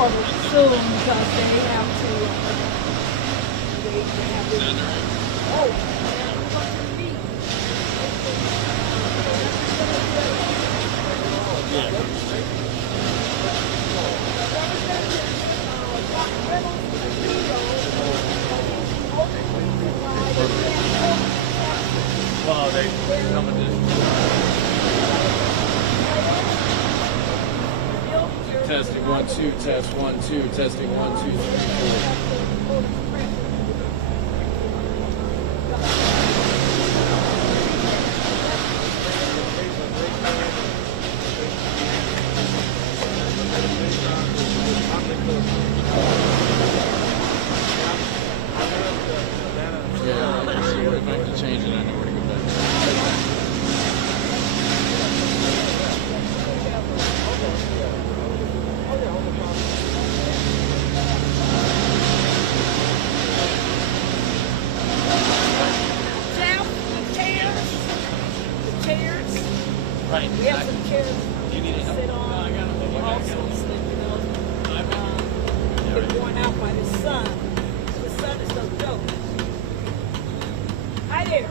order soon because they have to. They have to. Oh, we're going to meet. Well, they coming to testing 1 2 test 1 2 testing 1 2 3 4. Yeah, if I have to change it, I know where to go back. Right. We have some chairs You need to help? sit on. Also, so that, get worn out by the sun. The sun is no joke. Hi there.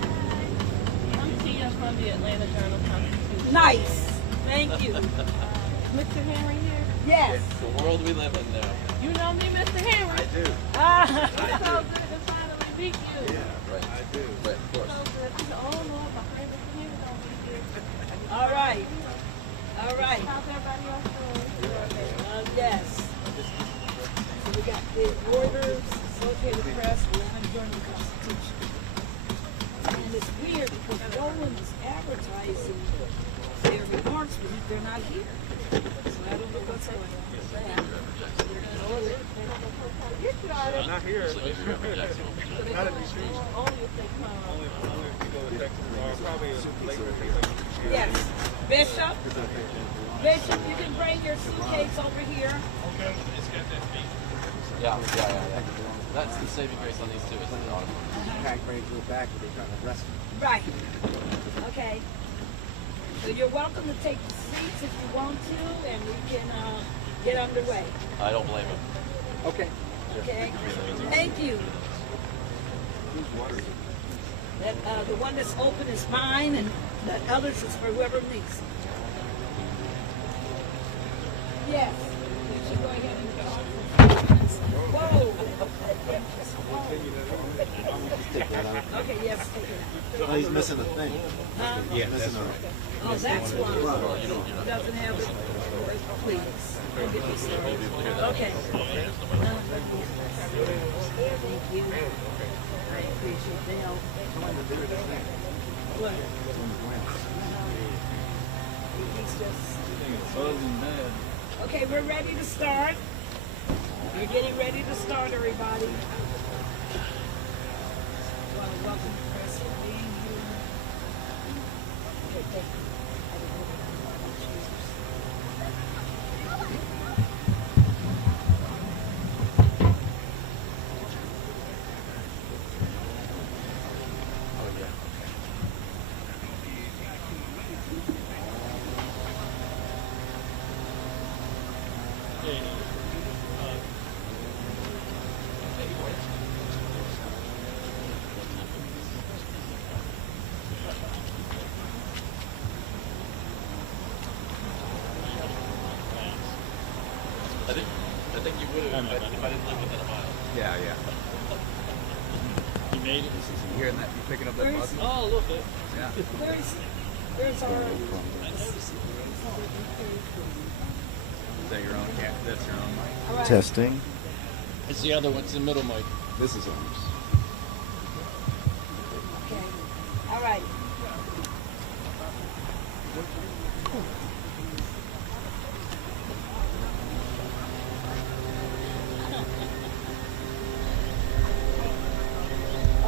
I'm Tia from the Atlanta Journal-Constitution. Nice. Thank you. Mr. Henry here? Yes. The world we live in now. You know me, Mr. Henry? I do. Ah. It's so good to finally meet you. Right. I do. Right, of course. So good. Oh, Lord, my friend Mr. Henry don't meet you. All right. All right. How's everybody else doing? Yes. So we got the Reuters, Associated Press, Atlanta Journal-Constitution. And it's weird because Roland is advertising their remarks, but they're not here. So I don't know what's going on with that. Not here. Not at DC. Only if they come. Only if you go to Texas or probably later. Yes. Bishop? Bishop, you can bring your suitcase over here. Yeah. That's the saving grace on these two, isn't it? Pack ready to go back, but they're trying to arrest me. Right. Okay. So you're welcome to take the seats if you want to, and we can get underway. I don't blame him. Okay. Okay? Thank you. That, the one that's open is mine, and the others is for whoever needs it. Yes. You should go ahead and talk. Whoa. Okay, yes, take it out. Oh, he's missing a thing. Yeah, missing a. Oh, that's why. He doesn't have it. Please. Okay. Thank you. I appreciate the help. What? He's just... Okay, we're ready to start. We're getting ready to start, everybody. Well, welcome to press for being here. Okay, thank you. I didn't know about Jesus. I think you would have if I didn't live within a mile. Yeah. You made it? You hearing that? You picking up that buzz? Oh, a little bit. Yeah. Where's our... Is that your own cat? That's your own mic. All right. Testing. It's the other one. It's the middle mic. This is ours. Okay. All right.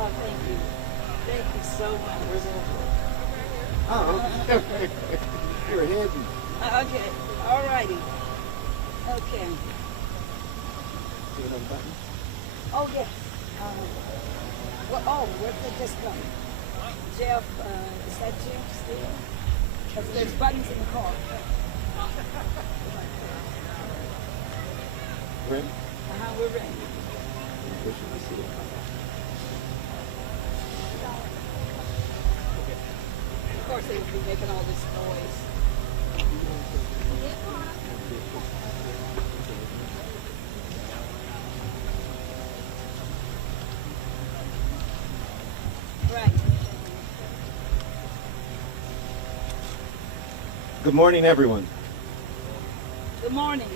Oh, thank you. Thank you so much. Oh, okay. You're hidden. Okay. All righty. Okay. See another button? Oh, yes. Where did this go? Jeff, is that Jeff still? Because there's buttons in the car. Ready? We're ready. Of course, they would be making all this noise. Right. Good morning, everyone. Good morning.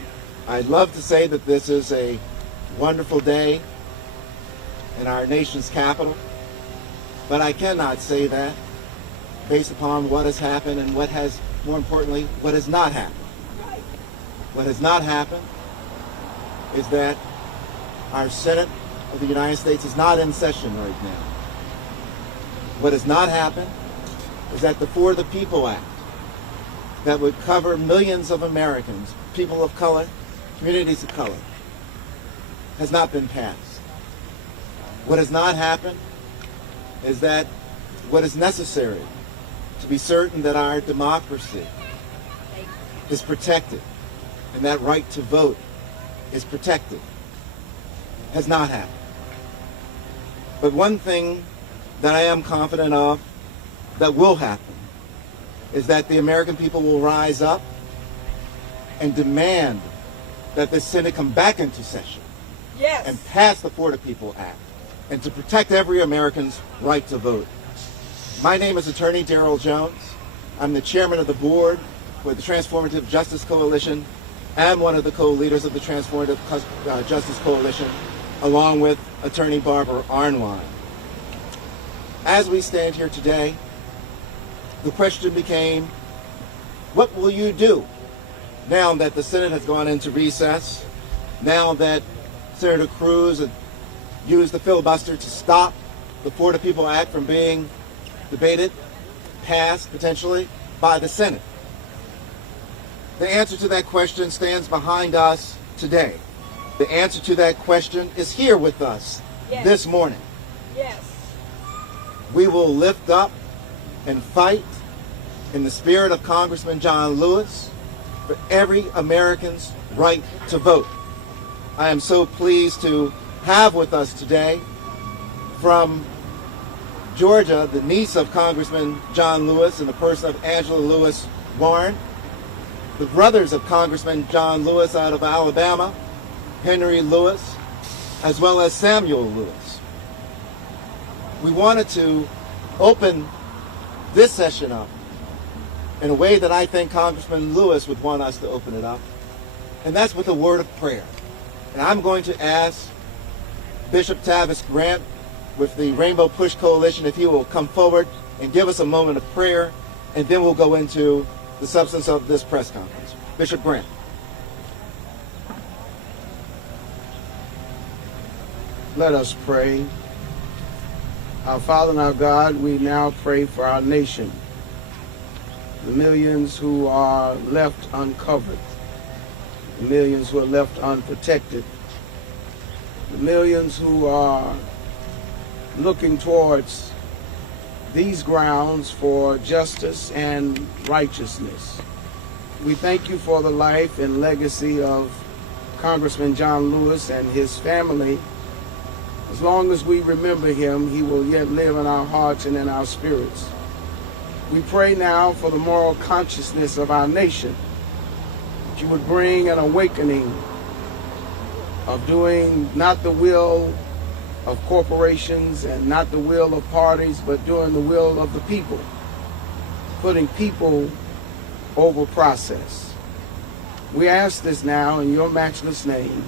I'd love to say that this is a wonderful day in our nation's capital, but I cannot say that based upon what has happened and what has, more importantly, what has not happened. Right. What has not happened is that our Senate of the United States is not in session right now. What has not happened is that the For the People Act that would cover millions of Americans, people of color, communities of color, has not been passed. What has not happened is that what is necessary to be certain that our democracy is protected and that right to vote is protected has not happened. But one thing that I am confident of that will happen is that the American people will rise up and demand that the Senate come back into session Yes. and pass the For the People Act and to protect every American's right to vote. My name is Attorney Darrell Jones. I'm the chairman of the board for the Transformative Justice Coalition and one of the co-leaders of the Transformative Justice Coalition, along with Attorney Barbara Arnwine. As we stand here today, the question became, what will you do now that the Senate has gone into recess, now that Senator Cruz had used the filibuster to stop the For the People Act from being debated, passed potentially by the Senate? The answer to that question stands behind us today. The answer to that question is here with us this morning. Yes. We will lift up and fight in the spirit of Congressman John Lewis for every American's right to vote. I am so pleased to have with us today from Georgia, the niece of Congressman John Lewis in the person of Angela Lewis Warren, the brothers of Congressman John Lewis out of Alabama, Henry Lewis, as well as Samuel Lewis. We wanted to open this session up in a way that I think Congressman Lewis would want us to open it up, and that's with a word of prayer. And I'm going to ask Bishop Tavis Grant with the Rainbow Push Coalition if he will come forward and give us a moment of prayer, and then we'll go into the substance of this press conference. Bishop Grant. Let us pray. Our Father and our God, we now pray for our nation, the millions who are left uncovered, the millions who are left unprotected, the millions who are looking towards these grounds for justice and righteousness. We thank you for the life and legacy of Congressman John Lewis and his family. As long as we remember him, he will yet live in our hearts and in our spirits. We pray now for the moral consciousness of our nation, that you would bring an awakening of doing not the will of corporations and not the will of parties, but doing the will of the people, putting people over process. We ask this now in your matchless name.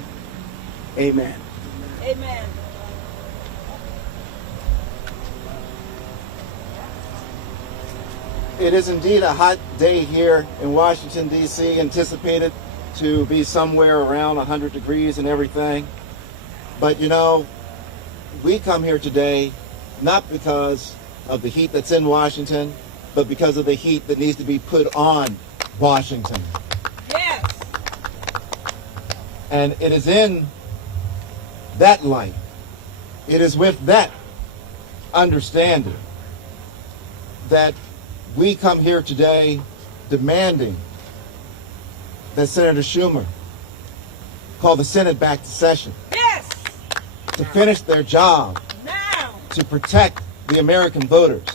Amen. Amen. It is indeed a hot day here in Washington, D.C., anticipated to be somewhere around 100 degrees and everything. But you know, we come here today not because of the heat that's in Washington, but because of the heat that needs to be put on Washington. Yes. And it is in that light, it is with that understanding that we come here today demanding that Senator Schumer call the Senate back to session Yes. to finish their job, Now. to protect the American voters.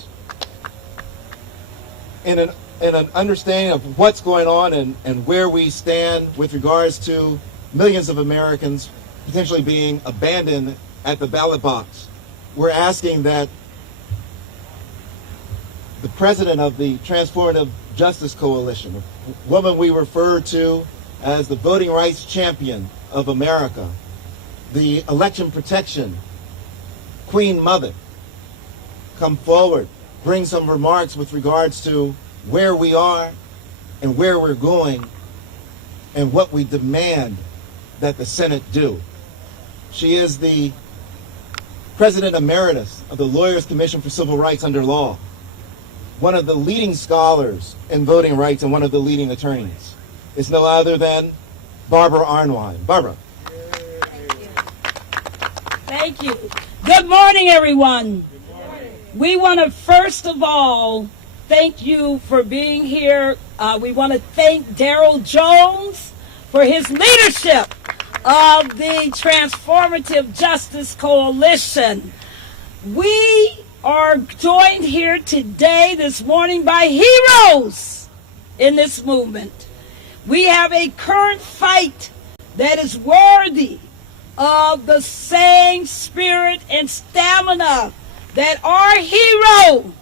In an understanding of what's going on and where we stand with regards to millions of Americans potentially being abandoned at the ballot box, we're asking that the president of the Transformative Justice Coalition, a woman we refer to as the voting rights champion of America, the election protection Queen Mother, come forward, bring some remarks with regards to where we are and where we're going and what we demand that the Senate do. She is the President Emeritus of the Lawyers Commission for Civil Rights under law, one of the leading scholars in voting rights and one of the leading attorneys. It's no other than Barbara Arnwine. Barbara. Thank you. Good morning, everyone. We want to first of all thank you for being here. We want to thank Daryl Jones for his leadership of the Transformative Justice Coalition. We are joined here today, this morning, by heroes in this movement. We have a current fight that is worthy of the same spirit and stamina that our hero,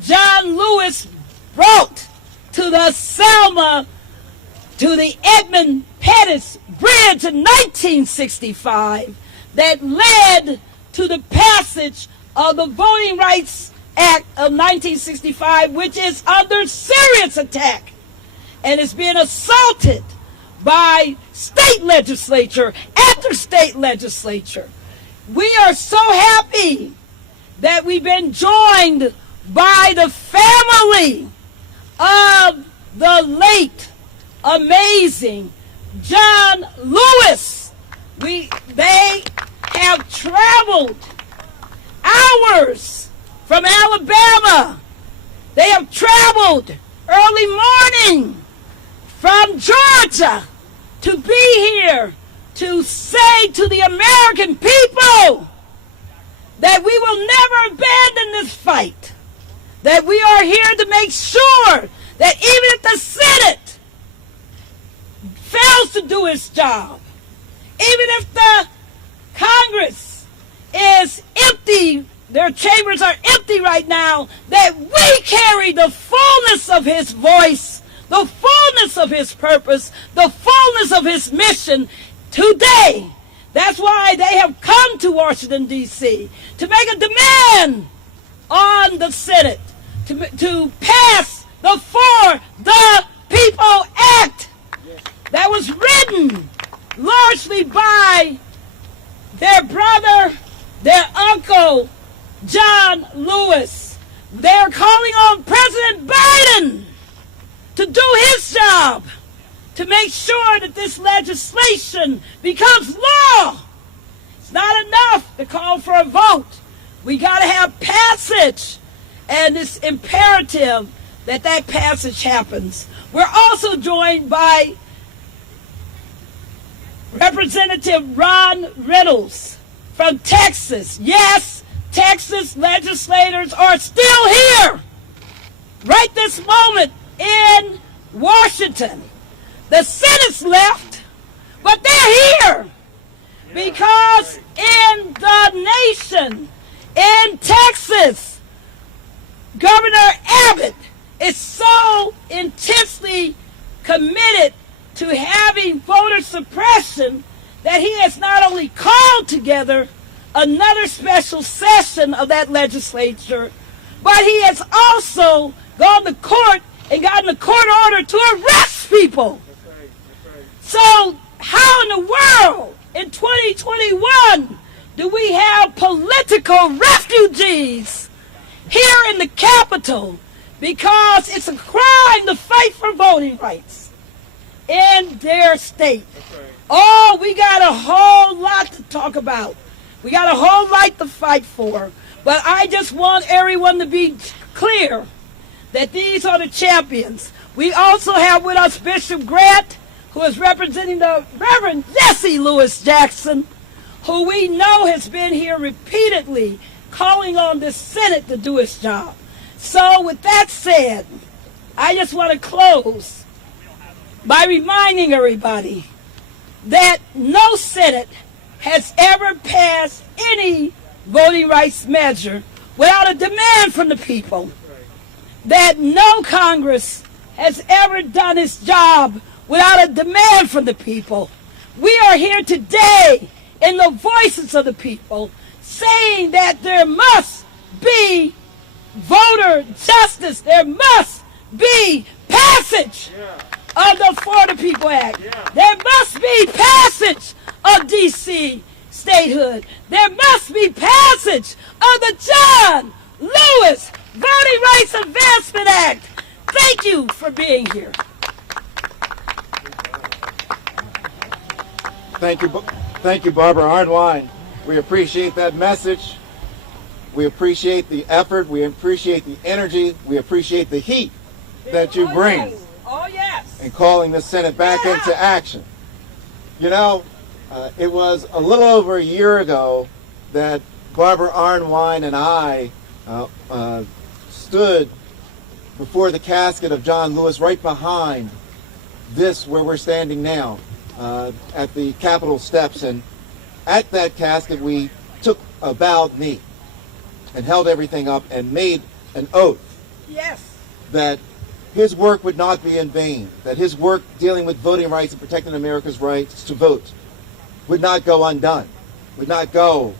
John Lewis, brought to the Selma, to the Edmund Pettus Bridge in 1965 that led to the passage of the Voting Rights Act of 1965, which is under serious attack and is being assaulted by state legislature after state legislature. We are so happy that we've been joined by the family of the late, amazing John Lewis. They have traveled hours from Alabama. They have traveled early morning from Georgia to be here to say to the American people that we will never abandon this fight, that we are here to make sure that even if the Senate fails to do its job, even if the Congress is empty, their chambers are empty right now, that we carry the fullness of his voice, the fullness of his purpose, the fullness of his mission today. That's why they have come to Washington, D.C. to make a demand on the Senate to pass the For the People Act that was written largely by their brother, their uncle, John Lewis. They're calling on President Biden to do his job, to make sure that this legislation becomes law. It's not enough to call for a vote. We got to have passage, and it's imperative that that passage happens. We're also joined by Representative Ron Reynolds from Texas. Yes, Texas legislators are still here right this moment in Washington. The Senate's left, but they're here because in the nation, in Texas, Governor Abbott is so intensely committed to having voter suppression that he has not only called together another special session of that legislature, but he has also gone to court and gotten a court order to arrest people. So how in the world in 2021 do we have political refugees here in the Capitol because it's a crime to fight for voting rights in their state? Oh, we got a whole lot to talk about. We got a whole lot to fight for. But I just want everyone to be clear that these are the champions. We also have with us Bishop Grant, who is representing the Reverend Jesse Lewis Jackson, who we know has been here repeatedly calling on the Senate to do its job. So with that said, I just want to close by reminding everybody that no Senate has ever passed any voting rights measure without a demand from the people. That no Congress has ever done its job without a demand from the people. We are here today in the voices of the people saying that there must be voter justice. There must be passage of the For the People Act. There must be passage of D.C. statehood. There must be passage of the John Lewis Voting Rights Advancement Act. Thank you for being here. Thank you, Barbara Arnwine. We appreciate that message. We appreciate the effort. We appreciate the energy. We appreciate the heat that you bring in calling the Senate back into action. You know, it was a little over a year ago that Barbara Arnwine and I stood before the casket of John Lewis, right behind this where we're standing now, at the Capitol steps. And at that casket, we took a bowed knee and held everything up and made an oath that his work would not be in vain, that his work dealing with voting rights and protecting America's rights to vote would not go undone, would not go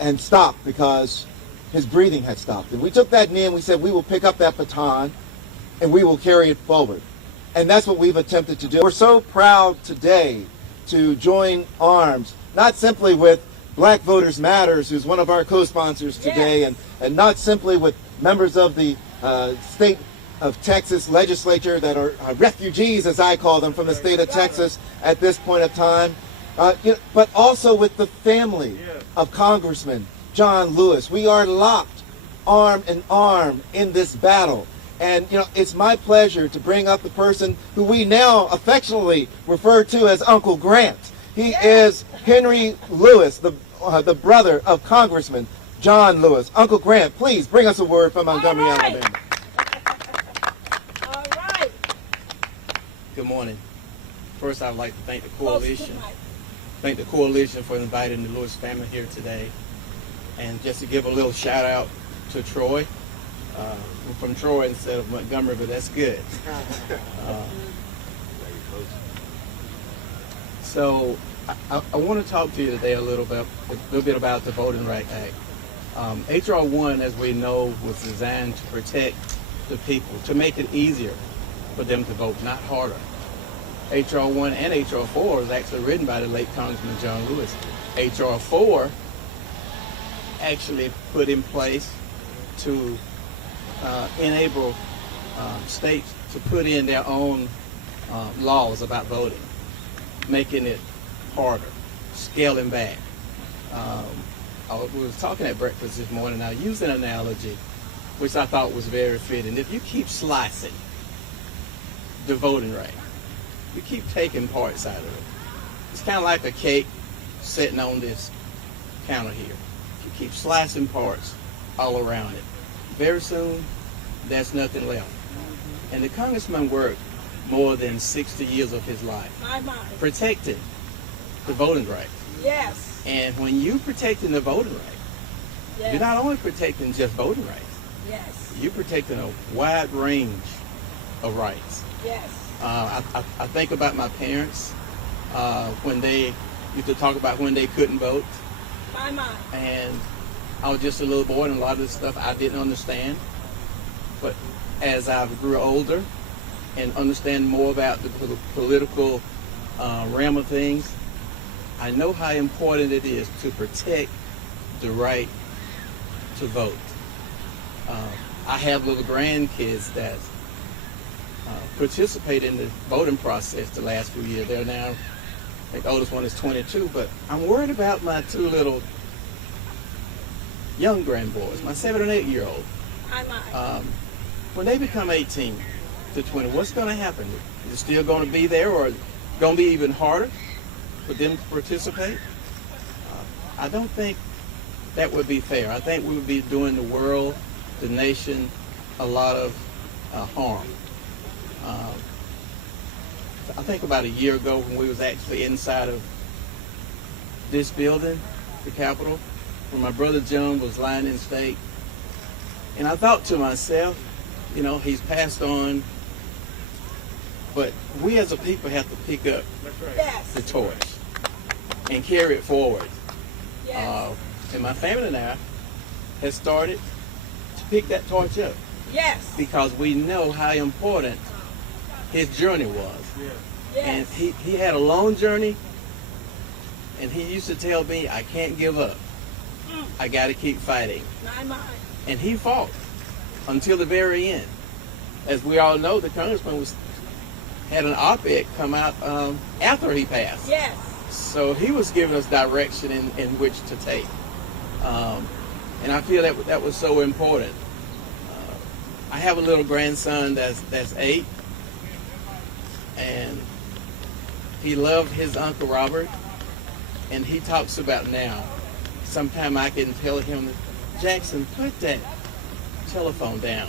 and stop because his breathing had stopped. And we took that knee and we said, we will pick up that baton and we will carry it forward. And that's what we've attempted to do. We're so proud today to join arms, not simply with Black Voters Matters, who's one of our co-sponsors today, and not simply with members of the state of Texas legislature that are refugees, as I call them, from the state of Texas at this point of time, but also with the family of Congressman John Lewis. We are locked arm in arm in this battle. And, you know, it's my pleasure to bring up the person who we now affectionately refer to as Uncle Grant. He is Henry Lewis, the brother of Congressman John Lewis. Uncle Grant, please bring us a word from Montgomery, Alabama. All right. Good morning. First, I'd like to thank the coalition. Thank the coalition for inviting the Lewis family here today. And just to give a little shout out to Troy. I'm from Troy instead of Montgomery, but that's good. So I want to talk to you today a little bit about the Voting Rights Act. H.R. 1, as we know, was designed to protect the people, to make it easier for them to vote, not harder. H.R. 1 and H.R. 4 was actually written by the late Congressman John Lewis. H.R. 4 actually put in place to enable states to put in their own laws about voting, making it harder, scaling back. I was talking at breakfast this morning. I used an analogy which I thought was very fitting. If you keep slicing the voting right, you keep taking parts out of it. It's kind of like a cake sitting on this counter here. You keep slicing parts all around it. Very soon, there's nothing left. And the congressman worked more than 60 years of his life protecting the voting rights. Yes. And when you protecting the voting rights, you're not only protecting just voting rights. Yes. You're protecting a wide range of rights. Yes. I think about my parents when they used to talk about when they couldn't vote. And I was just a little boy, and a lot of this stuff I didn't understand. But as I grew older and understand more about the political realm of things, I know how important it is to protect the right to vote. I have little grandkids that participate in the voting process the last few years. They're now, I think the oldest one is 22, but I'm worried about my two little young grandboys, my 7 and 8 year old. When they become 18, after 20, what's going to happen? Is it still going to be there, or going to be even harder for them to participate? I don't think that would be fair. I think we would be doing the world, the nation, a lot of harm. I think about a year ago when we was actually inside of this building, the Capitol, when my brother John was lying in state, and I thought to myself, you know, he's passed on, but we as a people have to pick up the torch and carry it forward. Yes. And my family and I has started to pick that torch up. Yes. Because we know how important his journey was. And Yes. he had a long journey, and he used to tell me, I can't give up. I got to keep fighting. My. And he fought until the very end. As we all know, the congressman had an op-ed come out after he passed. Yes. So he was giving us direction in which to take. And I feel that was so important. I have a little grandson that's 8, and he loved his Uncle Robert, and he talks about now. Sometime I can tell him, Jackson, put that telephone down.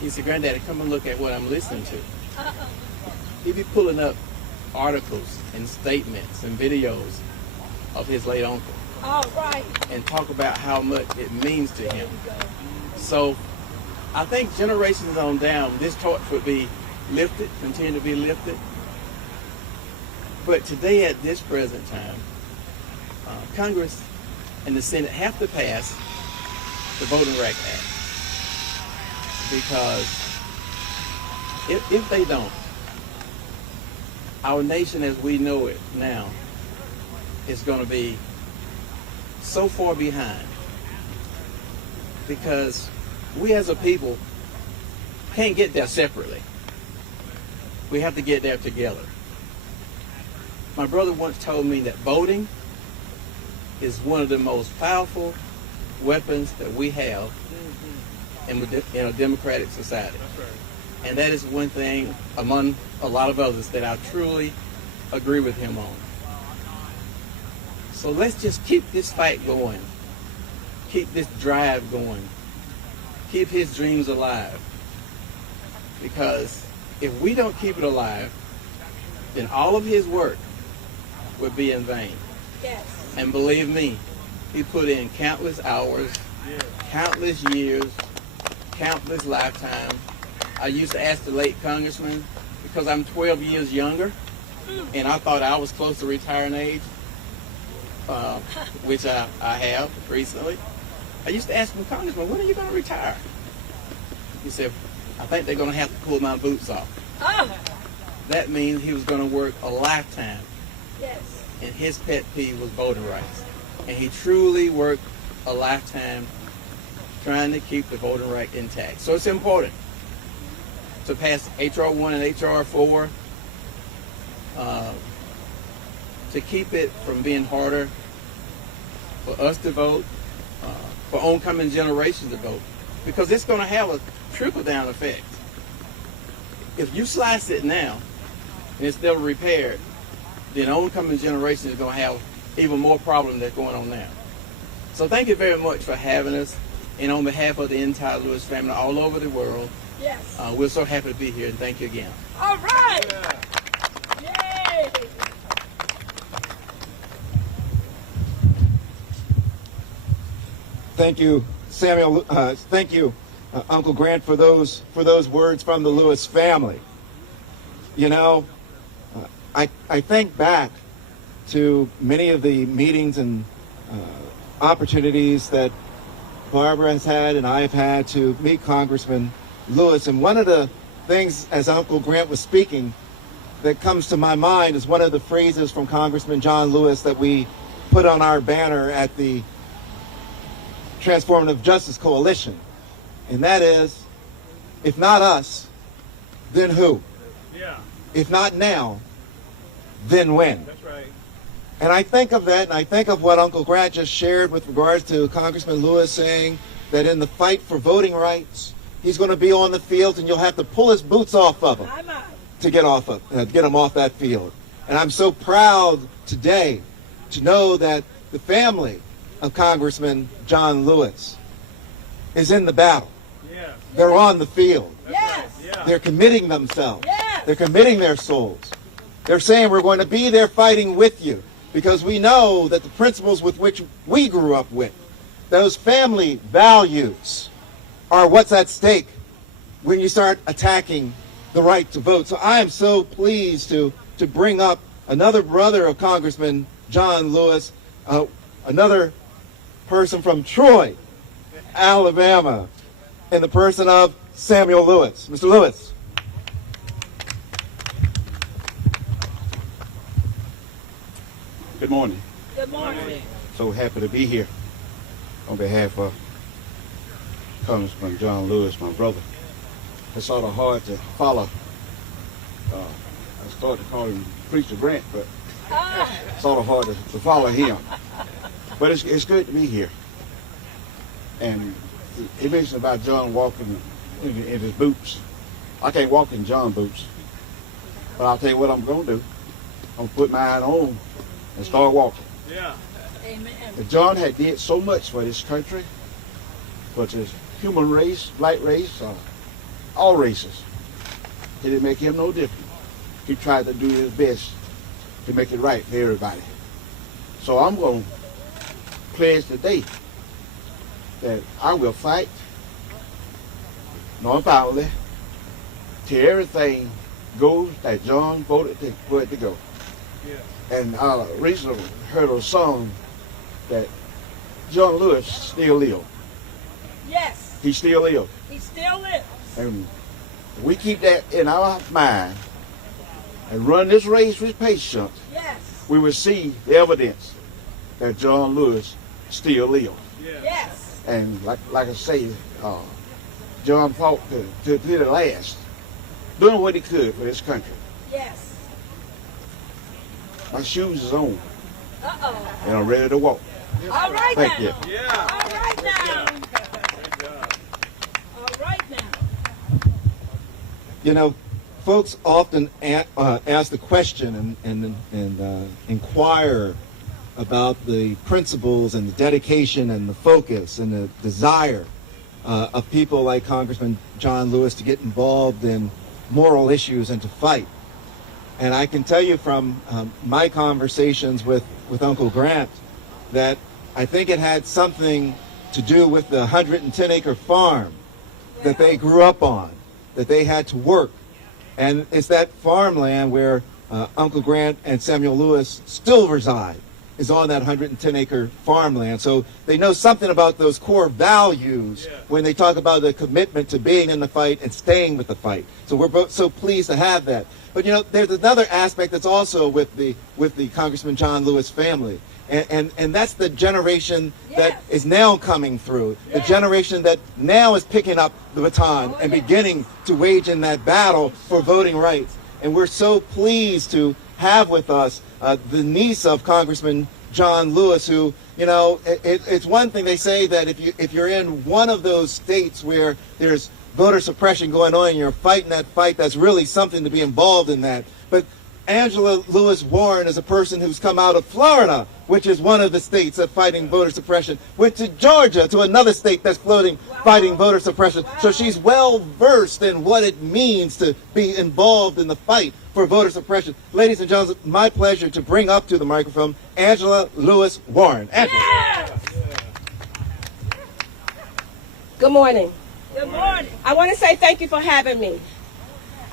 He said, Granddaddy, come and look at what I'm listening to. He'd be pulling up articles and statements and videos of his late uncle. All right. And talk about how much it means to him. So I think generations on down, this torch would be lifted, continue to be lifted. But today, at this present time, Congress and the Senate have to pass the Voting Rights Act. Because if they don't, our nation as we know it now is going to be so far behind, because we as a people can't get there separately. We have to get there together. My brother once told me that voting is one of the most powerful weapons that we have in a democratic society. And that is one thing among a lot of others that I truly agree with him on. So let's just keep this fight going. Keep this drive going. Keep his dreams alive. Because if we don't keep it alive, then all of his work would be in vain. Yes. And believe me, he put in countless hours, countless years, countless lifetimes. I used to ask the late congressman, because I'm 12 years younger, and I thought I was close to retiring age, which I have recently. I used to ask him, Congressman, when are you going to retire? He said, I think they're going to have to pull my boots off. Oh. That means he was going to work a lifetime. Yes. And his pet peeve was voting rights. And he truly worked a lifetime trying to keep the voting right intact. So it's important to pass H.R. 1 and H.R. 4 to keep it from being harder for us to vote, for oncoming generations to vote, because it's going to have a trickle-down effect. If you slice it now and it's never repaired, then oncoming generations is going to have even more problems that's going on now. So thank you very much for having us, and on behalf of the entire Lewis family all over the world, Yes. we're so happy to be here, and thank you again. All right. Yay. Thank you, Samuel. Thank you, Uncle Grant, for those words from the Lewis family. You know, I think back to many of the meetings and opportunities that Barbara has had and I have had to meet Congressman Lewis, and one of the things, as Uncle Grant was speaking, that comes to my mind is one of the phrases from Congressman John Lewis that we put on our banner at the Transformative Justice Coalition, and that is, if not us, then who? Yeah. If not now, then when? That's right. And I think of that, and I think of what Uncle Grant just shared with regards to Congressman Lewis saying that in the fight for voting rights, he's going to be on the field, and you'll have to pull his boots off of him to get him off that field. And I'm so proud today to know that the family of Congressman John Lewis is in the battle. Yeah. They're on the field. Yes. Yeah. They're committing themselves. Yes. They're committing their souls. They're saying we're going to be there fighting with you because we know that the principles with which we grew up with, those family values, are what's at stake when you start attacking the right to vote. So I am so pleased to bring up another brother of Congressman John Lewis, another person from Troy, Alabama, in the person of Samuel Lewis. Mr. Lewis. Good morning. Good morning. So happy to be here on behalf of Congressman John Lewis, my brother. It's sort of hard to follow. I started to call him Preacher Grant, but it's sort of hard to follow him. But it's good to be here. And he mentioned about John walking in his boots. I can't walk in John boots, but I'll tell you what I'm going to do. I'm going to put mine on and start walking. Yeah. Amen. But John had did so much for this country, for this human race, black race, all races. It didn't make him no different. He tried to do his best to make it right for everybody. So I'm going to pledge today that I will fight non-violently till everything goes that John voted for it to go. Yeah. And I recently heard a song that John Lewis still lives. Yes. He still lives. He still lives. And we keep that in our mind and run this race with patience, Yes. we will see the evidence that John Lewis still lives. Yeah. Yes. And like I say, John fought to the last, doing what he could for this country. Yes. My shoes is on, Uh-oh. and I'm ready to walk. All right Thank now. you. Yeah. All right now. Great job. All right now. You know, folks often ask the question and inquire about the principles and the dedication and the focus and the desire of people like Congressman John Lewis to get involved in moral issues and to fight. And I can tell you from my conversations with Uncle Grant that I think it had something to do with the 110-acre farm that they grew up on, that they had to work. And it's that farmland where Uncle Grant and Samuel Lewis still reside, is on that 110-acre farmland. So they know something about those core values when they talk about the commitment to being in the fight and staying with the fight. So we're both so pleased to have that. But you know, there's another aspect that's also with the Congressman John Lewis family. And that's the generation that is now coming through, the generation that now is picking up the baton and beginning to wage in that battle for voting rights. And we're so pleased to have with us the niece of Congressman John Lewis, who, you know, it's one thing they say that if you're in one of those states where there's voter suppression going on and you're fighting that fight, that's really something to be involved in that. But Angela Lewis Warren is a person who's come out of Florida, which is one of the states that's fighting voter suppression, went to Georgia, to another state that's fighting voter suppression. So she's well versed in what it means to be involved in the fight for voter suppression. Ladies and gentlemen, my pleasure to bring up to the microphone Angela Lewis Warren. Angela. Yes. Good morning. Good morning. I want to say thank you for having me.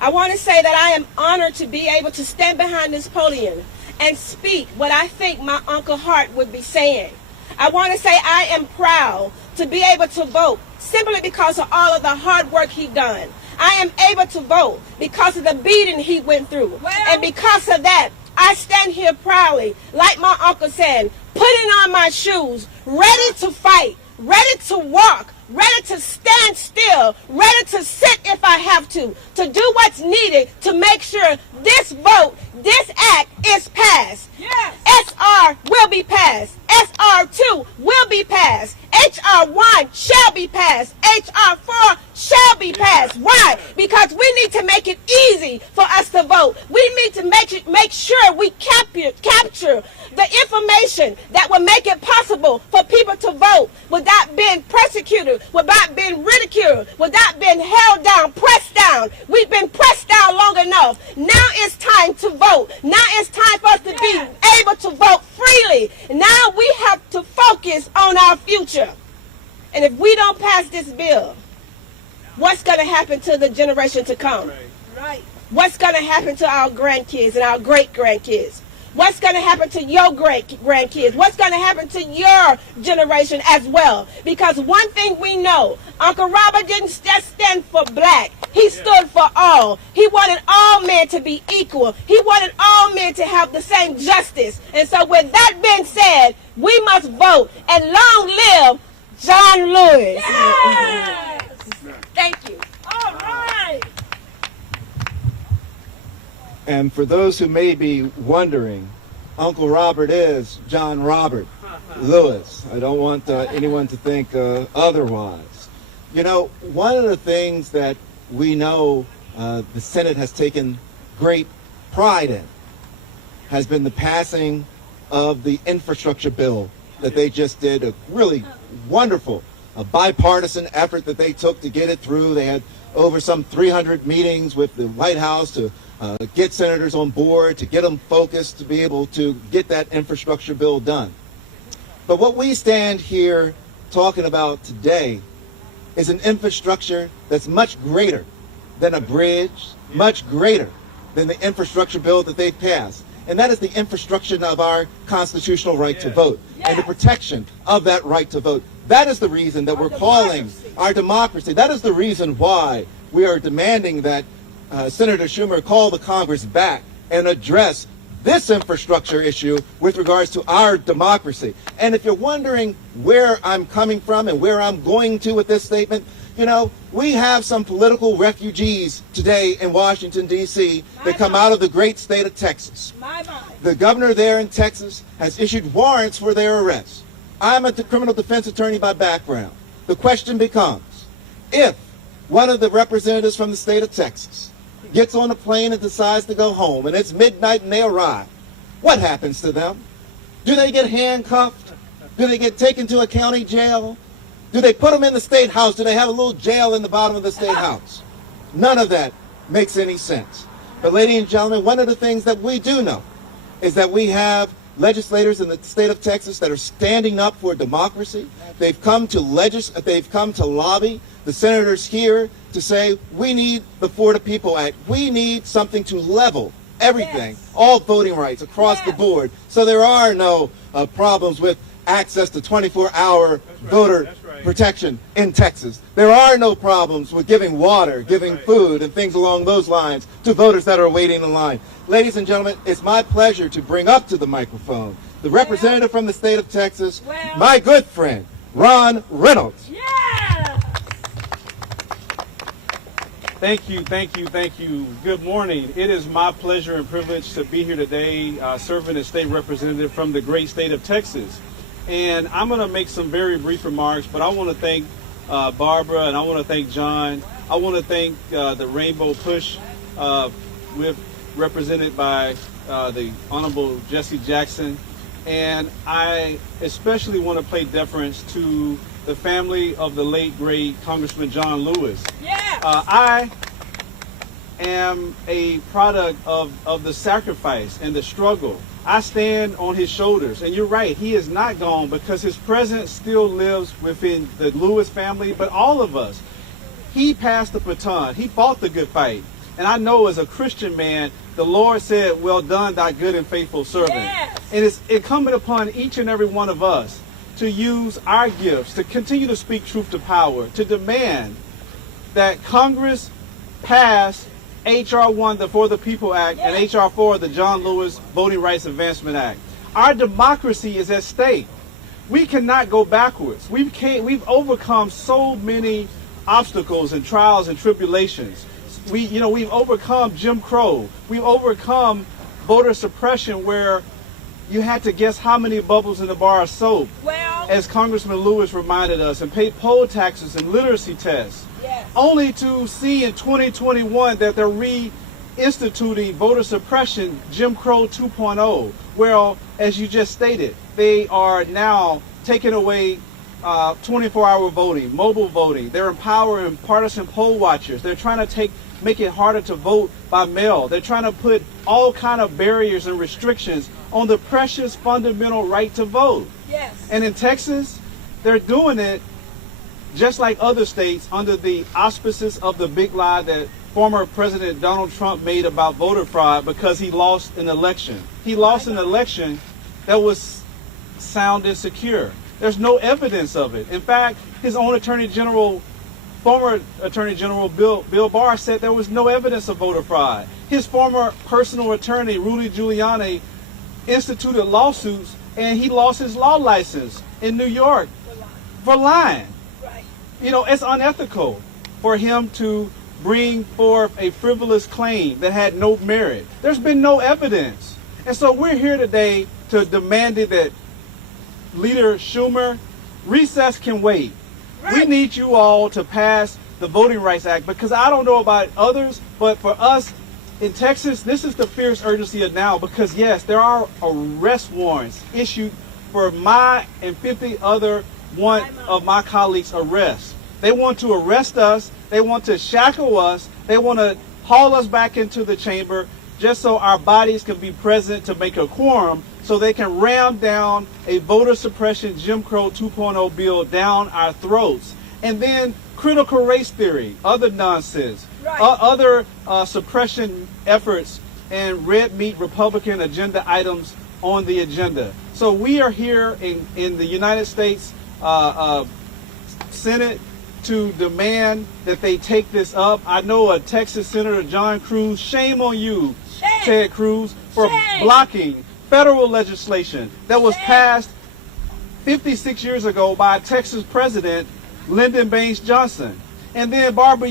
I want to say that I am honored to be able to stand behind this podium and speak what I think my Uncle Hart would be saying. I want to say I am proud to be able to vote simply because of all of the hard work he done. I am able to vote because of the beating he went through. And because of that, I stand here proudly, like my uncle said, putting on my shoes, ready to fight, ready to walk, ready to stand still, ready to sit if I have to do what's needed to make sure this vote, this act is passed. Yes. SR will be passed. SR 2 will be passed. HR 1 shall be passed. HR 4 shall be passed. Why? Because we need to make it easy for us to vote. We need to make sure we capture the information that will make it possible for people to vote without being persecuted, without being ridiculed, without being held down, pressed down. We've been pressed down long enough. Now it's time to vote. Now it's time for us to be able to vote freely. Now we have to focus on our future. And if we don't pass this bill, what's going to happen to the generation to come? Right. What's going to happen to our grandkids and our great-grandkids? What's going to happen to your great-grandkids? What's going to happen to your generation as well? Because one thing we know, Uncle Robert didn't just stand for black. He stood for all. He wanted all men to be equal. He wanted all men to have the same justice. And so with that being said, we must vote. And long live John Lewis. Yes. Thank you. All right. And for those who may be wondering, Uncle Robert is John Robert Lewis. I don't want anyone to think otherwise. You know, one of the things that we know the Senate has taken great pride in has been the passing of the infrastructure bill that they just did. A really wonderful bipartisan effort that they took to get it through. They had over some 300 meetings with the White House to get senators on board, to get them focused, to be able to get that infrastructure bill done. But what we stand here talking about today is an infrastructure that's much greater than a bridge, much greater than the infrastructure bill that they passed. And that is the infrastructure of our constitutional right to vote and the protection of that right to vote. That is the reason that we're calling our democracy. That is the reason why we are demanding that Senator Schumer call the Congress back and address this infrastructure issue with regards to our democracy. And if you're wondering where I'm coming from and where I'm going to with this statement, you know, we have some political refugees today in Washington, D.C. that come out of the great state of Texas. The governor there in Texas has issued warrants for their arrest. I'm a criminal defense attorney by background. The question becomes, if one of the representatives from the state of Texas gets on a plane and decides to go home, and it's midnight and they arrive, what happens to them? Do they get handcuffed? Do they get taken to a county jail? Do they put them in the state house? Do they have a little jail in the bottom of the state house? None of that makes any sense. But ladies and gentlemen, one of the things that we do know is that we have legislators in the state of Texas that are standing up for democracy. They've come to lobby the senators here to say, we need the For the People Act. We need something to level everything, all voting rights across the board, so there are no problems with access to 24-hour voter protection in Texas. There are no problems with giving water, giving food, and things along those lines to voters that are waiting in line. Ladies and gentlemen, it's my pleasure to bring up to the microphone the representative from the state of Texas, my good friend, Ron Reynolds. Thank you, thank you, thank you. Good morning. It is my pleasure and privilege to be here today serving as state representative from the great state of Texas. And I'm going to make some very brief remarks, but I want to thank Barbara and I want to thank John. I want to thank the Rainbow Push represented by the Honorable Jesse Jackson. And I especially want to pay deference to the family of the late, great Congressman John Lewis. I am a product of the sacrifice and the struggle. I stand on his shoulders. And you're right, he is not gone because his presence still lives within the Lewis family, but all of us. He passed the baton. He fought the good fight. And I know as a Christian man, the Lord said, well done, thy good and faithful servant. And it's incumbent upon each and every one of us to use our gifts, to continue to speak truth to power, to demand that Congress pass H.R. 1, the For the People Act, and H.R. 4, the John Lewis Voting Rights Advancement Act. Our democracy is at stake. we cannot go backwards. We've overcome so many obstacles and trials and tribulations. We've overcome Jim Crow. We've overcome voter suppression, where you had to guess how many bubbles in the bar of soap, as Congressman Lewis reminded us, and pay poll taxes and literacy tests, only to see in 2021 that they're reinstituting voter suppression, Jim Crow 2.0. Well, as you just stated, they are now taking away 24-hour voting, mobile voting. They're empowering partisan poll watchers. They're trying to make it harder to vote by mail. They're trying to put all kind of barriers and restrictions on the precious fundamental right to vote. And in Texas, they're doing it just like other states under the auspices of the big lie that former President Donald Trump made about voter fraud, because he lost an election. He lost an election that was sound and secure. There's no evidence of it. In fact, his own former Attorney General Bill Barr said there was no evidence of voter fraud. His former personal attorney, Rudy Giuliani, instituted lawsuits, and he lost his law license in New York for lying. It's unethical for him to bring forth a frivolous claim that had no merit. There's been no evidence. And so we're here today to demand that Leader Schumer, recess can wait. We need you all to pass the Voting Rights Act, because I don't know about others, but for us in Texas, this is the fierce urgency of now, because yes, there are arrest warrants issued for my and 50 other one of my colleagues' arrests. They want to arrest us. They want to shackle us. They want to haul us back into the chamber just so our bodies can be present to make a quorum, so they can ram down a voter suppression Jim Crow 2.0 bill down our throats. And then critical race theory, other nonsense, other suppression efforts, and red meat Republican agenda items on the agenda. So we are here in the United States Senate to demand that they take this up. I know a Texas Senator, John Cruz, shame on you, Ted Cruz, for blocking federal legislation that was passed 56 years ago by Texas President Lyndon Baines Johnson. And then, Barbara,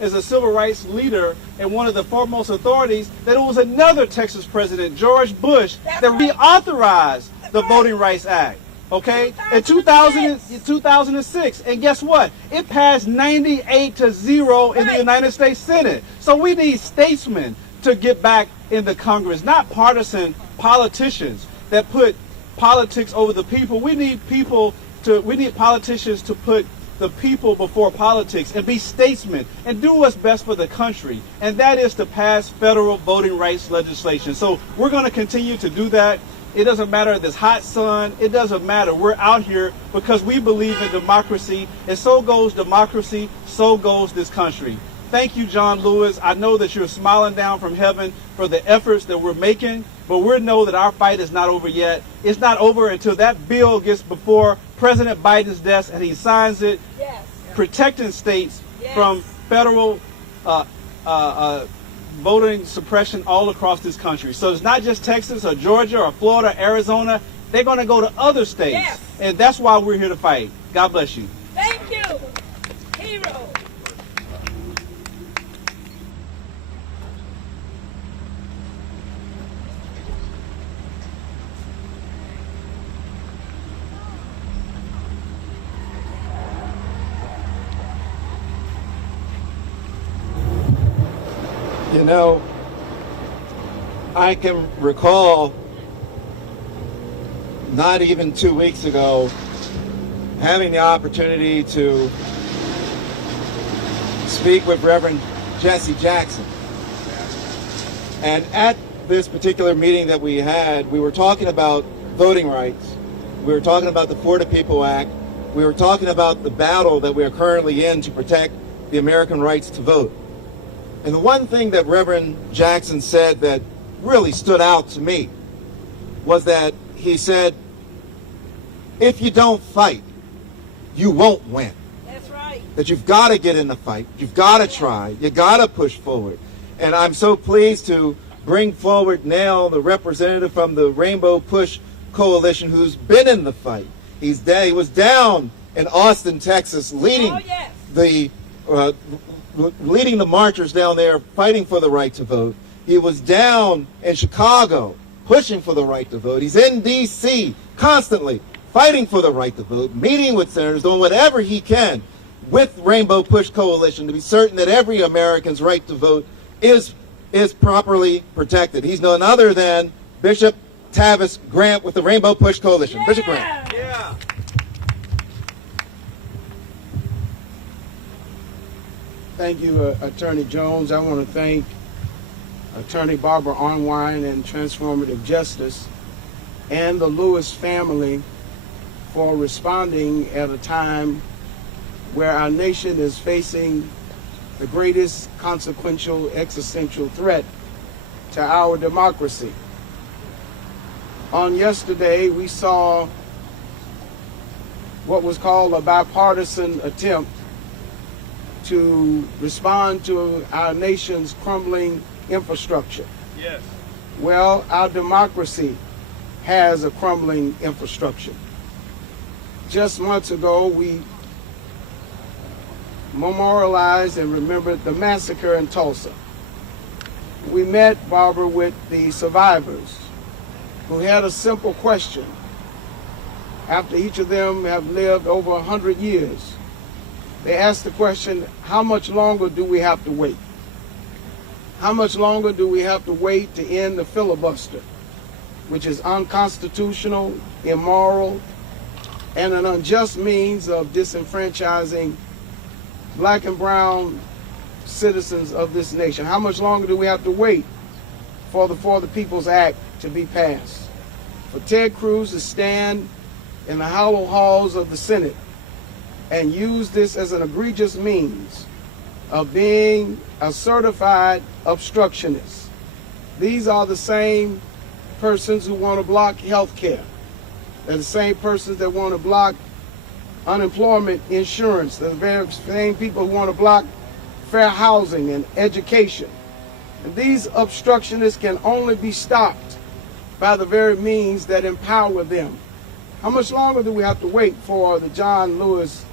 as a civil rights leader and one of the foremost authorities, that it was another Texas president, George Bush, that reauthorized the Voting Rights Act. Okay, in 2006, and guess what? It passed 98-0 in the United States Senate. So we need statesmen to get back in the Congress, not partisan politicians that put politics over the people. We need politicians to put the people before politics and be statesmen and do what's best for the country, and that is to pass federal voting rights legislation. So we're going to continue to do that. It doesn't matter if it's hot sun. It doesn't matter. We're out here because we believe in democracy, and so goes democracy, so goes this country. Thank you, John Lewis. I know that you're smiling down from heaven for the efforts that we're making, but we know that our fight is not over yet. It's not over until that bill gets before President Biden's desk and he signs it, protecting states from federal voting suppression all across this country. So it's not just Texas or Georgia or Florida, Arizona. They're going to go to other states. And that's why we're here to fight. God bless you. Thank you. Hero. I can recall not even 2 weeks ago having the opportunity to speak with Reverend Jesse Jackson. And at this particular meeting that we had, we were talking about voting rights. We were talking about the For the People Act. We were talking about the battle that we are currently in to protect the American rights to vote. And the one thing that Reverend Jackson said that really stood out to me was that he said, if you don't fight, you won't win. That's right. That you've got to get in the fight. You've got to try. You got to push forward. And I'm so pleased to bring forward now the representative from the Rainbow Push Coalition who's been in the fight. He's dead. He was down in Austin, Texas, leading leading the marchers down there, fighting for the right to vote. He was down in Chicago, pushing for the right to vote. He's in D.C. constantly fighting for the right to vote, meeting with senators, doing whatever he can with Rainbow Push Coalition to be certain that every American's right to vote is properly protected. He's none other than Bishop Tavis Grant with the Rainbow Push Coalition. Bishop Grant. Yeah. Thank you, Attorney Jones. I want to thank Attorney Barbara Arnwine and Transformative Justice and the Lewis family for responding at a time where our nation is facing the greatest consequential existential threat to our democracy. On yesterday, we saw what was called a bipartisan attempt to respond to our nation's crumbling infrastructure. Yes. Well, our democracy has a crumbling infrastructure. Just months ago, we memorialized and remembered the massacre in Tulsa. We met, Barbara, with the survivors who had a simple question. After each of them have lived over 100 years, they asked the question, how much longer do we have to wait? How much longer do we have to wait to end the filibuster, which is unconstitutional, immoral, and an unjust means of disenfranchising black and brown citizens of this nation? How much longer do we have to wait for the People's Act to be passed? For Ted Cruz to stand in the hollow halls of the Senate and use this as an egregious means of being a certified obstructionist. These are the same persons who want to block health care. They're the same persons that want to block unemployment insurance. They're the very same people who want to block fair housing and education. And these obstructionists can only be stopped by the very means that empower them. How much longer do we have to wait for the John Lewis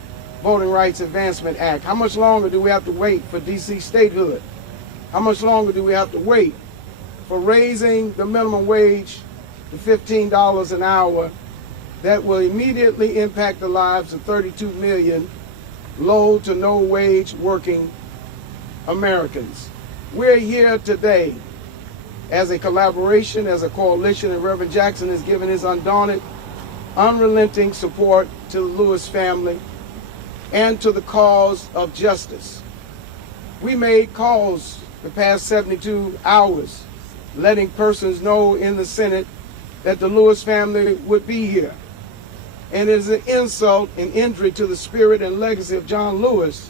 Voting Rights Advancement Act? How much longer do we have to wait for D.C. statehood? How much longer do we have to wait for raising the minimum wage to $15 an hour that will immediately impact the lives of 32 million low to no wage working Americans? We're here today as a collaboration, as a coalition, and Reverend Jackson has given his undaunted, unrelenting support to the Lewis family and to the cause of justice. We made calls the past 72 hours letting persons know in the Senate that the Lewis family would be here. And it is an insult and injury to the spirit and legacy of John Lewis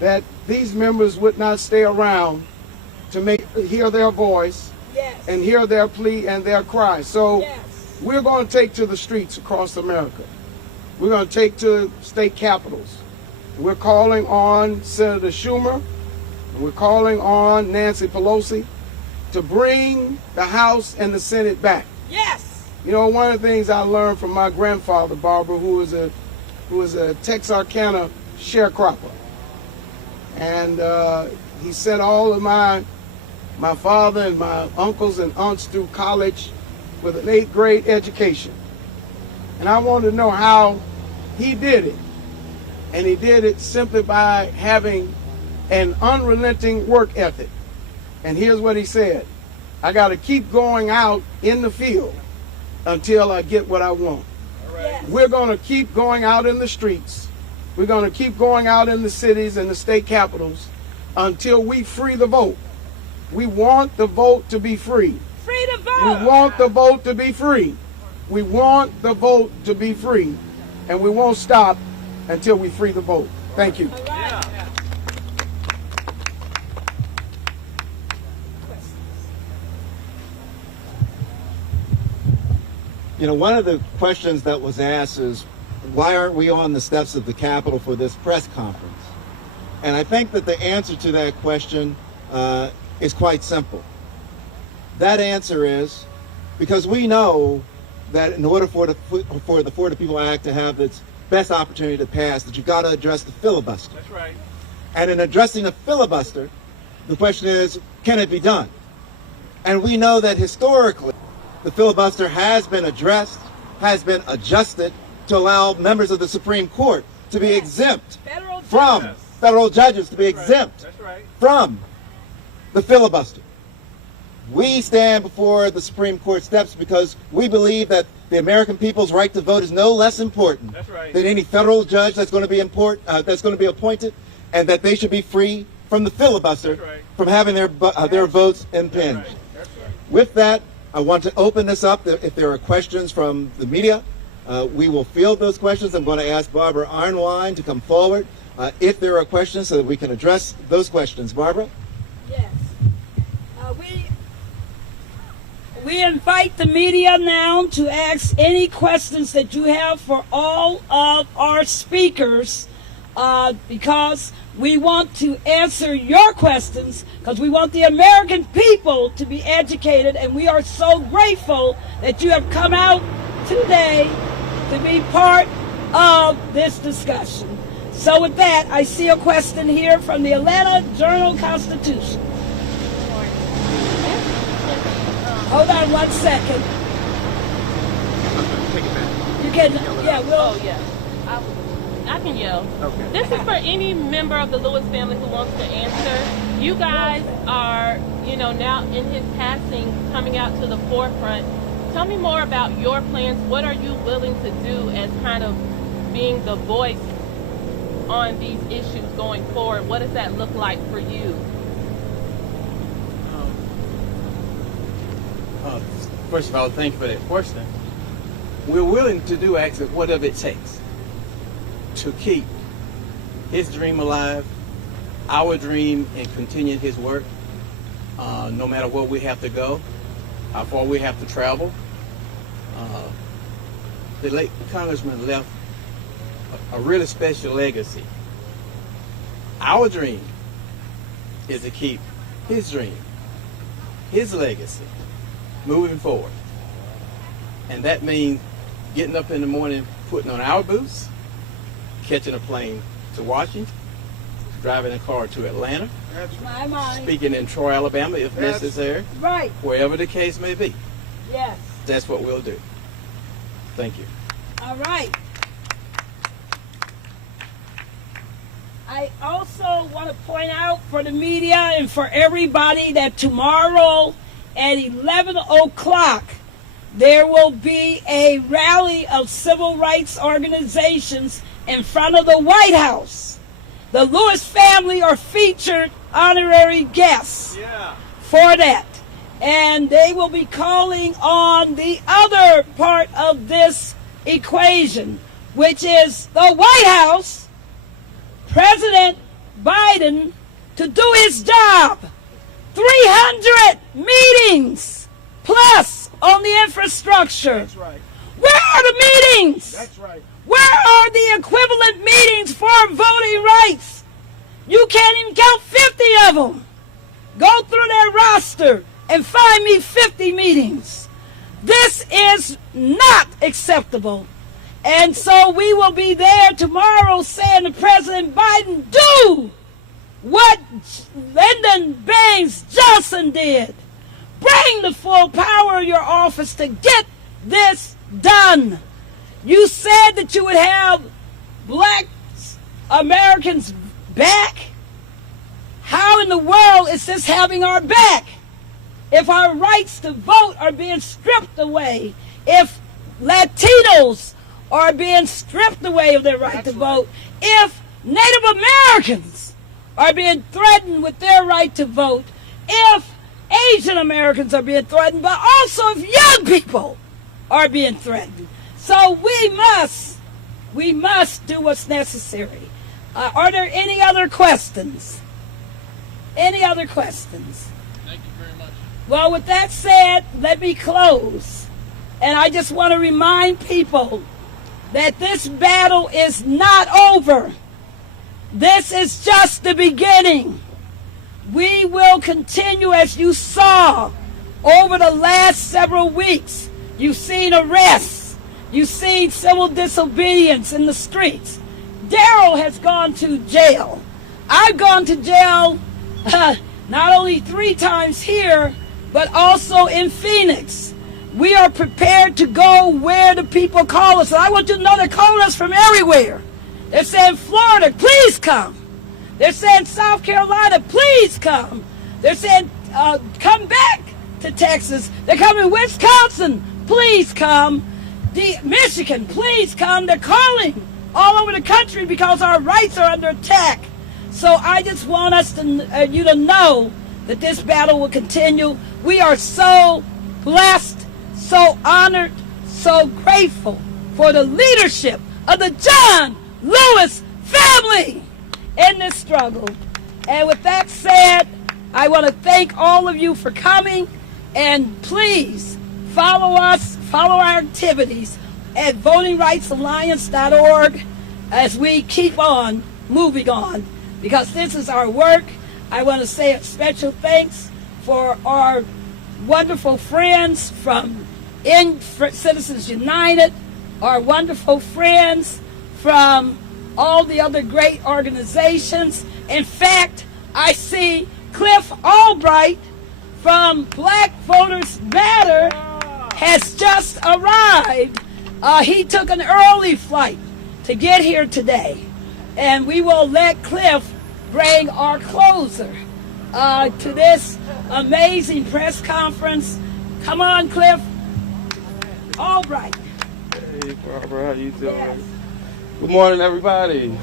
that these members would not stay around to hear their voice and hear their plea and their cry. So we're going to take to the streets across America. We're going to take to state capitals. We're calling on Senator Schumer. We're calling on Nancy Pelosi to bring the House and the Senate back. Yes. You know, one of the things I learned from my grandfather, Barbara, who was a Texarkana sharecropper, and he sent all of my father and my uncles and aunts through college with an 8th grade education. And I wanted to know how he did it. And he did it simply by having an unrelenting work ethic. And here's what he said: I got to keep going out in the field until I get what I want. Yes. We're going to keep going out in the streets. We're going to keep going out in the cities and the state capitals until we free the vote. We want the vote to be free. Free to vote. We want the vote to be free. We want the vote to be free. And we won't stop until we free the vote. Thank you. All right. You know, one of the questions that was asked is, why aren't we on the steps of the Capitol for this press conference? And I think that the answer to that question is quite simple. That answer is because we know that in order for the For the People Act to have its best opportunity to pass, that you've got to address the filibuster. That's right. And in addressing the filibuster, the question is, can it be done? And we know that historically, the filibuster has been addressed, has been adjusted to allow members of the Supreme Court to be exempt from federal judges to be exempt from the filibuster. We stand before the Supreme Court steps because we believe that the American people's right to vote is no less important than any federal judge that's going to be appointed, and that they should be free from the filibuster, from having their votes impinged. With that, I want to open this up. If there are questions from the media, we will field those questions. I'm going to ask Barbara Arnwine to come forward if there are questions so that we can address those questions. Barbara? Yes. We invite the media now to ask any questions that you have for all of our speakers, because we want to answer your questions, because we want the American people to be educated, and we are so grateful that you have come out today to be part of this discussion. So with that, I see a question here from the Atlanta Journal-Constitution. Hold on 1 second. Take it back. You can, yeah, we'll. Oh, yeah. I can yell. Okay. This is for any member of the Lewis family who wants to answer. You guys are, now in his passing, coming out to the forefront. Tell me more about your plans. What are you willing to do as kind of being the voice on these issues going forward? What does that look like for you? First of all, thank you for that question. We're willing to do actually whatever it takes to keep his dream alive, our dream, and continue his work, no matter where we have to go, how far we have to travel. The late Congressman left a really special legacy. Our dream is to keep his dream, his legacy, moving forward. And that means getting up in the morning, putting on our boots, catching a plane to Washington, driving a car to Atlanta, speaking in Troy, Alabama if necessary, right, wherever the case may be. Yes. That's what we'll do. Thank you. All right. I also want to point out for the media and for everybody that tomorrow at 11 o'clock, there will be a rally of civil rights organizations in front of the White House. The Lewis family are featured honorary guests for that. And they will be calling on the other part of this equation, which is the White House, President Biden, to do his job. 300 meetings plus on the infrastructure. That's right. Where are the meetings? That's right. Where are the equivalent meetings for voting rights? You can't even count 50 of them. Go through their roster and find me 50 meetings. This is not acceptable. And so we will be there tomorrow saying to President Biden, do what Lyndon Baines Johnson did. Bring the full power of your office to get this done. You said that you would have black Americans back. How in the world is this having our back? If our rights to vote are being stripped away, if Latinos are being stripped away of their right to vote, if Native Americans are being threatened with their right to vote, if Asian Americans are being threatened, but also if young people are being threatened. So we must do what's necessary. Are there any other questions? Any other questions? Thank you very much. Well, with that said, let me close. And I just want to remind people that this battle is not over. This is just the beginning. We will continue, as you saw over the last several weeks, You've seen arrests. You've seen civil disobedience in the streets. Daryl has gone to jail. I've gone to jail not only 3 times here, but also in Phoenix. We are prepared to go where the people call us. And I want you to know they're calling us from everywhere. They're saying, Florida, please come. They're saying, South Carolina, please come. They're saying, come back to Texas. They're coming, Wisconsin, please come. Michigan, please come. They're calling all over the country because our rights are under attack. So I just want us to, you to know that this battle will continue. We are so blessed, so honored, so grateful for the leadership of the John Lewis family in this struggle. And with that said, I want to thank all of you for coming, and please follow us, follow our activities at votingrightsalliance.org as we keep on moving on, because this is our work. I want to say a special thanks for our wonderful friends from Citizens United, our wonderful friends from all the other great organizations. In fact, I see Cliff Albright from Black Voters Matter has just arrived. He took an early flight to get here today, and we will let Cliff bring our closer to this amazing press conference. Come on, Cliff Albright. Hey, Barbara, how you doing? Yes. Good morning, everybody.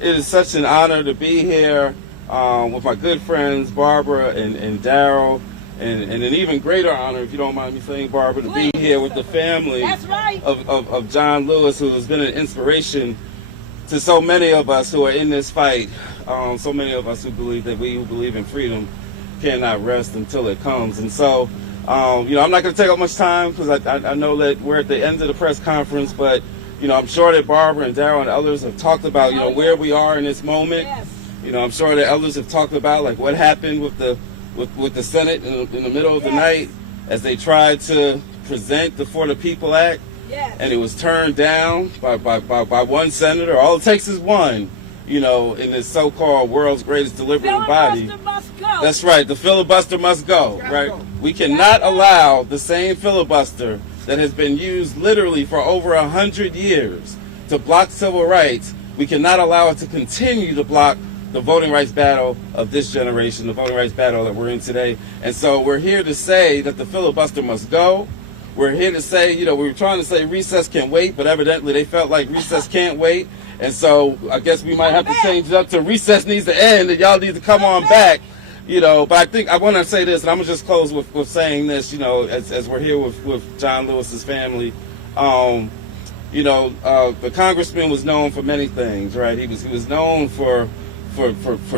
It is such an honor to be here with my good friends Barbara and Daryl, and an even greater honor, if you don't mind me saying, Barbara, to be here with the family of John Lewis, who has been an inspiration to so many of us who are in this fight. So many of us who believe that we who believe in freedom cannot rest until it comes. And so, you know, I'm not going to take up much time because I know that we're at the end of the press conference, but you know, I'm sure that Barbara and Daryl and others have talked about, you know, where we are in this moment. You know, I'm sure that others have talked about like what happened with the Senate in the middle of the night as they tried to present the For the People Act, and it was turned down by one senator. All it takes is one, you know, in this so-called world's greatest deliberative body. Must go. That's right. The filibuster must go. Right. We cannot allow the same filibuster that has been used literally for over 100 years to block civil rights. We cannot allow it to continue to block the voting rights battle of this generation, the voting rights battle that we're in today. And so we're here to say that the filibuster must go. We're here to say, you know, we were trying to say recess can wait, but evidently they felt like recess can't wait. And so I guess we might have to change it up to recess needs to end and y'all need to come on back. You know, but I think I want to say this, and I'm going to just close with saying this, you know, as we're here with John Lewis's family. You know, the congressman was known for many things, right? He was known for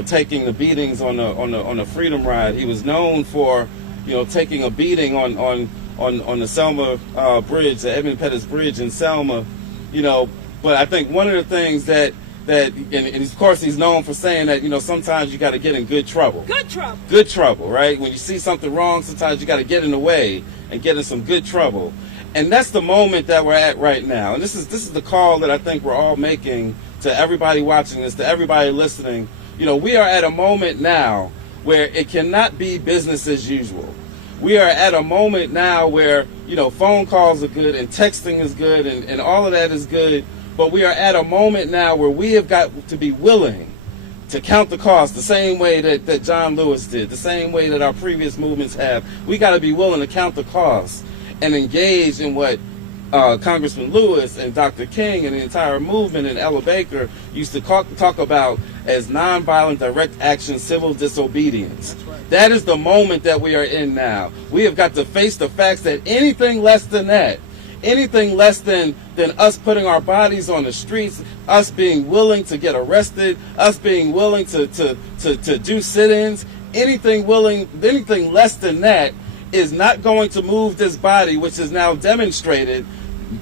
taking the beatings on the Freedom Ride. He was known for, you know, taking a beating on the Selma bridge, the Edmund Pettus Bridge in Selma. You know, but I think one of the things that and of course he's known for saying that, you know, sometimes you got to get in good trouble. Good trouble, right? When you see something wrong, sometimes you got to get in the way and get in some good trouble. And that's the moment that we're at right now. And this is the call that I think we're all making to everybody watching this, to everybody listening. You know, we are at a moment now where it cannot be business as usual. We are at a moment now where, you know, phone calls are good and texting is good and all of that is good. But we are at a moment now where we have got to be willing to count the cost the same way that John Lewis did, the same way that our previous movements have. We got to be willing to count the cost and engage in what Congressman Lewis and Dr. King and the entire movement and Ella Baker used to talk about as nonviolent direct action civil disobedience. That is the moment that we are in now. We have got to face the facts that anything less than that, anything less than us putting our bodies on the streets, us being willing to get arrested, us being willing to do sit-ins, anything less than that is not going to move this body, which is now demonstrated,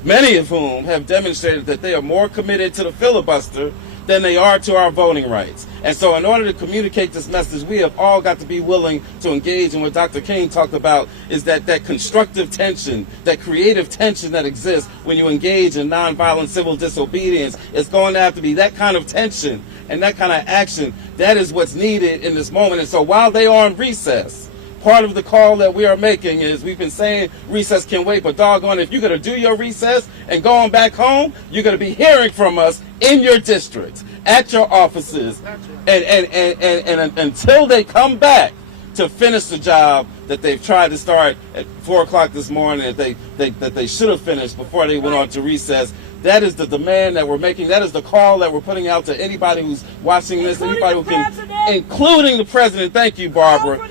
many of whom have demonstrated that they are more committed to the filibuster than they are to our voting rights. And so in order to communicate this message, we have all got to be willing to engage in what Dr. King talked about, is that constructive tension, that creative tension that exists when you engage in nonviolent civil disobedience. It's going to have to be that kind of tension and that kind of action. That is what's needed in this moment. And so while they are on recess, part of the call that we are making is, we've been saying recess can wait, but doggone, if you're going to do your recess and go on back home, you're going to be hearing from us in your districts, at your offices, and until they come back to finish the job that they've tried to start at 4 o'clock this morning, that they should have finished before they went on to recess. That is the demand that we're making. That is the call that we're putting out to anybody who's watching this, anybody who can, including the president. Thank you, Barbara.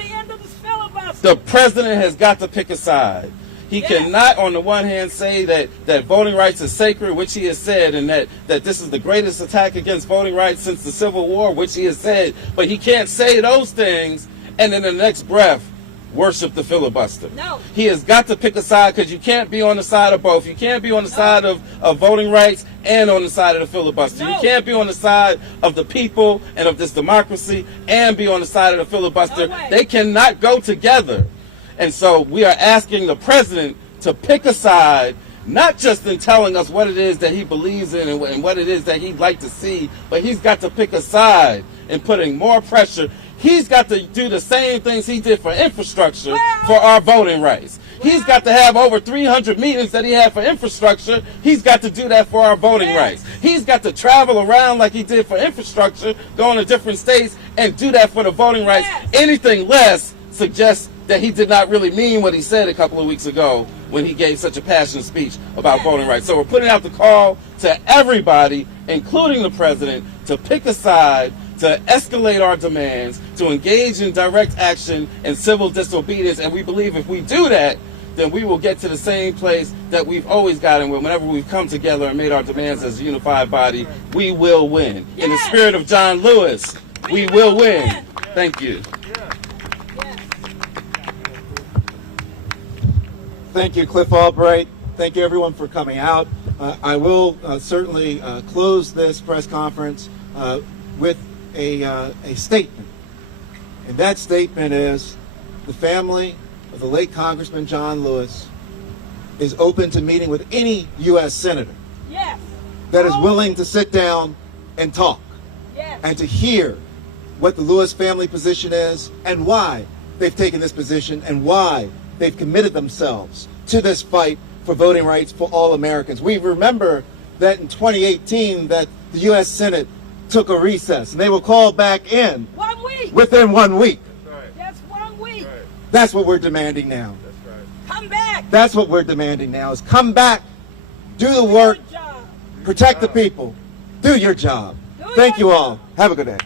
The president has got to pick a side. He cannot, on the one hand, say that voting rights is sacred, which he has said, and that this is the greatest attack against voting rights since the Civil War, which he has said, but he can't say those things and in the next breath worship the filibuster. No. He has got to pick a side, because you can't be on the side of both. You can't be on the side of voting rights and on the side of the filibuster. No. You can't be on the side of the people and of this democracy and be on the side of the filibuster. No way. They cannot go together. And so we are asking the president to pick a side, not just in telling us what it is that he believes in and what it is that he'd like to see, but he's got to pick a side in putting more pressure. He's got to do the same things he did for infrastructure for our voting rights. He's got to have over 300 meetings that he had for infrastructure. He's got to do that for our voting rights. He's got to travel around like he did for infrastructure, go to different states, and do that for the voting rights. Anything less suggests that he did not really mean what he said a couple of weeks ago when he gave such a passionate speech about voting rights. So we're putting out the call to everybody, including the president, to pick a side, to escalate our demands, to engage in direct action and civil disobedience. And we believe if we do that, then we will get to the same place that we've always gotten, whenever we've come together and made our demands as a unified body, we will win. In the spirit of John Lewis, we will win. Thank you. Thank you, Cliff Albright. Thank you, everyone, for coming out. I will certainly close this press conference with a statement. And that statement is, the family of the late Congressman John Lewis is open to meeting with any U.S. senator that is willing to sit down and talk and to hear what the Lewis family position is and why they've taken this position and why they've committed themselves to this fight for voting rights for all Americans. We remember that in 2018 that the U.S. Senate took a recess and they were called back in 1 week. Within 1 week. That's right. That's 1 week. Right. That's what we're demanding now. That's right. Come back. That's what we're demanding now, is come back, do the work, protect the people, do your job. Thank you all. Have a good day.